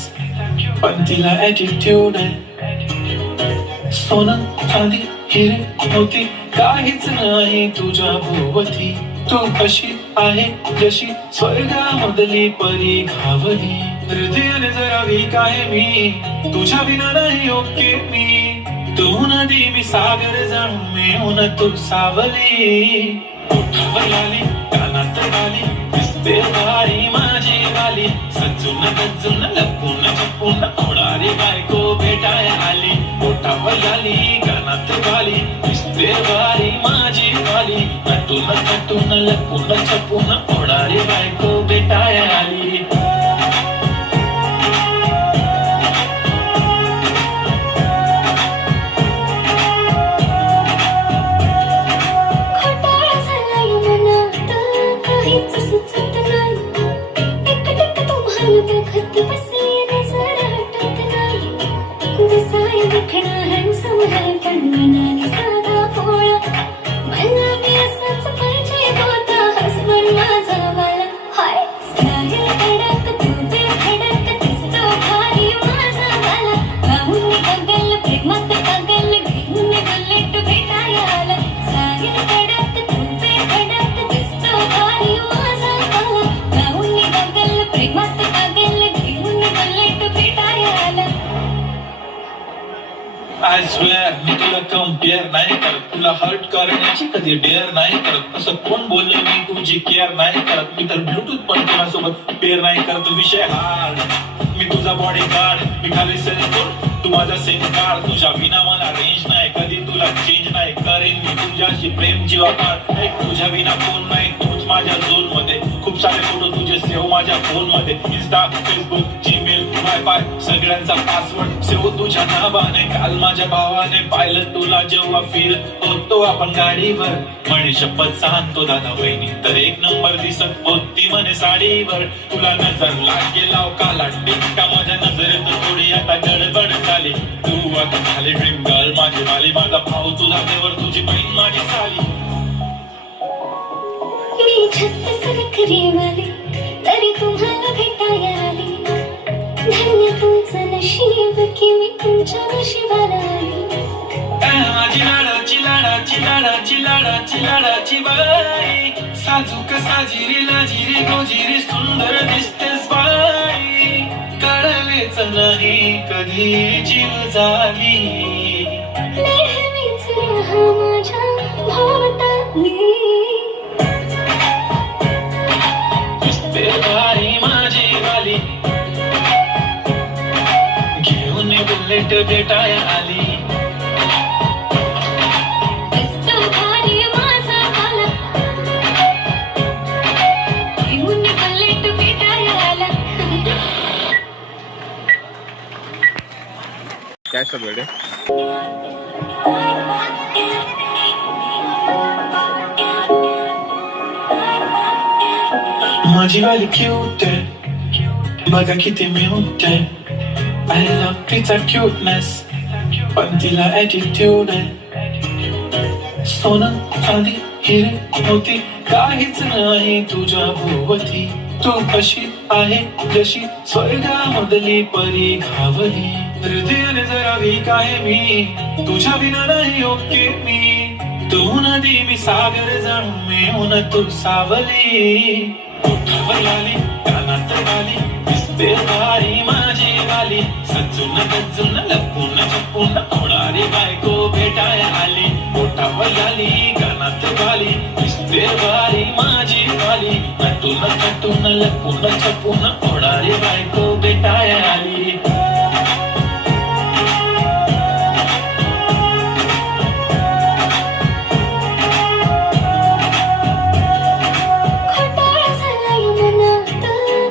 पण तिला ॲटिट्यूड आहे सोनं चांदी हिरे मोती काहीच नाही तुझ्या भोवती तू कशी आहे जशी स्वर्गामधली परी घावली हृदयाने जरा वीक आहे मी तुझ्या विना नाही ओके मी तू नदी मी सागर जाणू मिळून तू सावली ओठावर आली कानात आली दिसते भारी माझी वाली सजून गजून लपून छपून होणारी बायको भेटाय आली ओठावर आली कानात आली दिसते भारी माझी वाली नटून नटून लपून छपून होणारी बायको भेटाय आली I swear मी तुला कंपेअर नाही करत तुला हर्ट करण्याची कधी डेअर नाही करत असं कोण बोललं मी तुझी केअर नाही करत मी तर ब्लूटूथ पण कोणासोबत पेअर नाही करत विषय हार्ड मी तुझा बॉडी गार्ड मी खाली सेल्फोन तू माझा सिम कार्ड तुझ्या विना मला रेंज नाही कधी तुला चेंज नाही करेन मी तुझ्याशी प्रेम जीवापार तुझ्या विना कोण नाही तूच माझ्या झोन मध्ये खूप सारे फोटो तुझे सेव्ह माझ्या फोन मध्ये इंस्टा फेसबुक जीमेल वायफाय सगळ्यांचा पासवर्ड सेव्ह तुझ्या नावाने काल माझ्या भावाने पाहिलं तुला जेव्हा फिरत होतो आपण गाडीवर म्हणे शपथ सांगतो दादा वहिनी तर एक नंबर दिसत होती म्हणे साडीवर. तुला नजर लागे लाव काला टिक्का माझ्या नजरेत थोडी आता गडबड झाली. तू आता झाली ड्रीम गर्ल माझी वाली. माझा भाऊ तुझा देवर तुझी बहीण माझी साली. मी 36 नखरेवाली तरी तुम्हाला भेटायला आली. धन्य तुमचं नशीब की मी तुमच्या नशिबाला आली. माझी लाडाची लाडाची लाडाची लाडाची लाडाची बाई. साजूक साजिरी लाजिरी गोजिरी सुंदर दिसतेस बाई. कळलेच नाही कधी जीव झाली. नेहमीच राहा माझ्या भोवताली. दिसते भारी माझी वाली. घेऊन बुलेट भेटाय आली. दिसतो भारी माझा आला. घेऊन बुलेट भेटायला आला. कॅश वेळे माझी वाली क्यूट आहे बघा किती म्यूट आहे. आय लव्ह तिचा क्यूटनेस पण तिला ॲटिट्यूड आहे. सोनं चांदी हिरे मोती काहीच नाही तुझ्या भोवती. तू अशी आहे जशी स्वर्गामधली परी घावली. हृदयाने जरा वीक आहे मी तुझ्या विना नाही ओके मी. तू नदी मी सागर जाणू मिळून तू सावली. ओठावर आली कानात आली दिसते भारी माझी वाली. सजून गजून लपून छपून होणारी बायको भेटाय आली. ओठावर आली कानात आली दिसते भारी माझी वाली. नटून नटून लपून छपून होणारी बायको भेटाय आली. खोटाळा झालाय मनात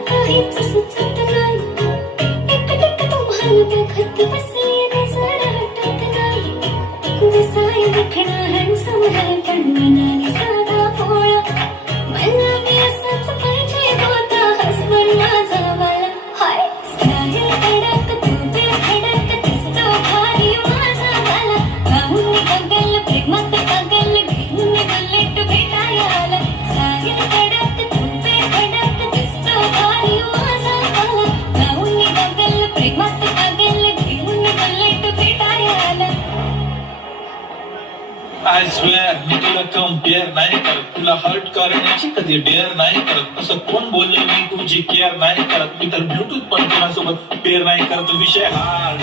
काहीच सुचत नाही. एकटक तुम्हाला बघत बसली नजर हटत नाही. दिसाय दिखणा हँडसम आहे पण मनाने साधा भोळा. मला मी असाच पाहिजे होता हसबंड माझा वाला. हाय स्टाईल कडक तू बे खडक दिसतो भारी माझा वाला. पाहून बघल प्रेमात पागल घेऊन बुलेट भेटायला आला. स्टाईल कडक तू बे खडक दिसतो भारी माझा वाला. पाहून बघल प्रेमात पागल घेऊन बुलेट भेटायला आला. आय स्वेअर मी तुला कम्पेअर नाही करत. तुला हर्ट करण्याची कधी डेअर नाही करत. असं कोण बोललं मी तुझी केअर नाही करत. मी तर ब्लूटूथ पण कोणासोबत पेअर नाही करत. विषय हार्ड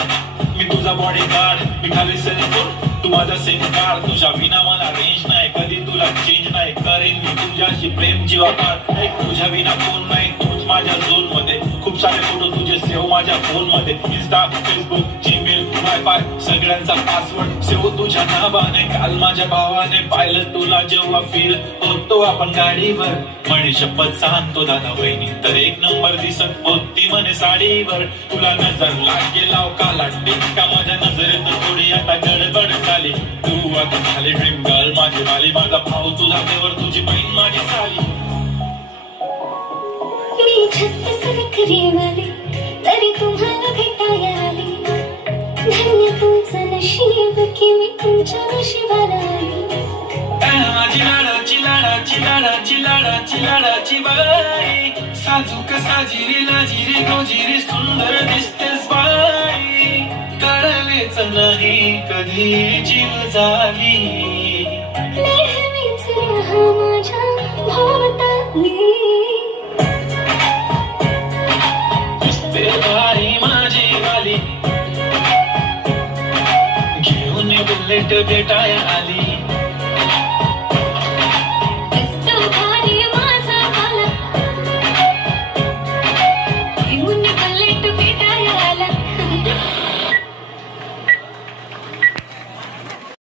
मी तुझा बॉडी गार्ड. मी खाली सेल्फोन तू माझा सिम कार्ड. तुझ्या विना मला रेंज नाही कधी तुला चेंज नाही करेन मी तुझ्याशी प्रेम जीवापाड. तुझ्या विना कोण नाही तूच माझ्या झोन मध्ये. खूप सारे फोटो तुझे सेव्ह माझ्या फोन मध्ये. इंस्टा फेसबुक जीमेल वायफाय सगळ्यांचा पासवर्ड सेव्ह तुझ्या नावाने. काल माझ्या भावाने पाहिलं तुला जेव्हा फिरत होतो आपण गाडीवर. म्हणे शपथ सांगतो दादा वहिनी तर एक नंबर दिसत होती म्हणे साडीवर. तुला नजर लागे लाव काला टिक्का माझ्या नजरेत थोडी आता गडबड झाली. तू आता झाली ड्रीम गर्ल माझी वाली. माझा भाऊ तुझा देवर तुझी बहीण माझी साली. मी 36 नखरेवाली तरी तुम्हाला भेटायला आली. धन्य तुमचं नशीब की मी तुमच्या नशिबाला आली. माझी लाडाची लाडाची लाडाची लाडाची लाडाची बाई. साजूक साजिरी लाजिरी गोजिरी सुंदर दिसतेस बाई. कळलेच नाही कधी जीव झाली. नेहमीच राहा माझ्या भोवताली. दिसते भारी माझी वाली. घेऊन बुलेट भेटाय आली.